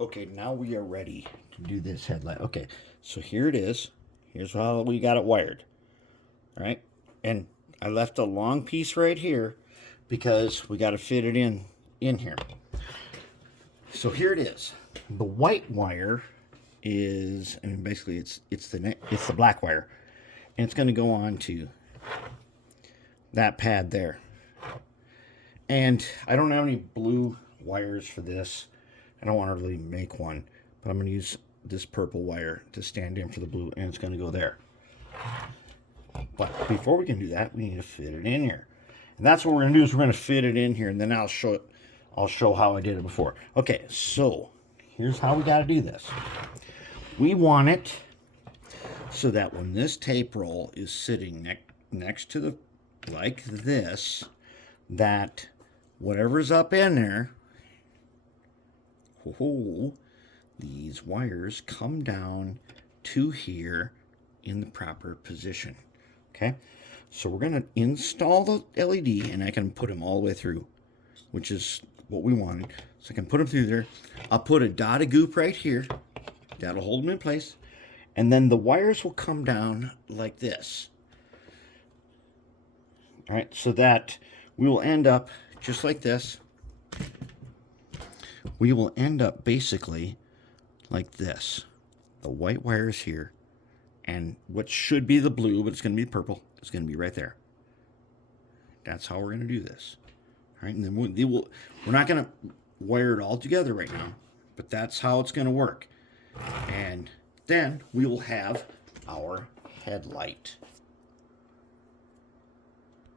Okay, now we are ready to do this headlight. Okay, so here it is. Here's how we got it wired. All right, and I left a long piece right here because we got to fit it in here. So here it is. The white wire is, I mean, basically it's the black wire, and it's going to go on to that pad there. And I don't have any blue wires for this. I don't want to really make one, but I'm going to use this purple wire to stand in for the blue, and it's going to go there. But before we can do that, we need to fit it in here. And that's what we're going to do, is we're going to fit it in here, and then I'll show how I did it before. Okay, so here's how we got to do this. We want it so that when this tape roll is sitting next to the, like this, that whatever's up in there, these wires come down to here in the proper position. Okay, so we're going to install the LED, and I can put them all the way through, which is what we wanted. So I can put them through there. I'll put a dot of goop right here. That'll hold them in place. And then the wires will come down like this. All right, so that we will end up just like this. We will end up basically like this. The white wire is here, and what should be the blue, but it's going to be purple, is going to be right there. That's how we're going to do this. All right, and then we're not going to wire it all together right now, but that's how it's going to work. And then we will have our headlight.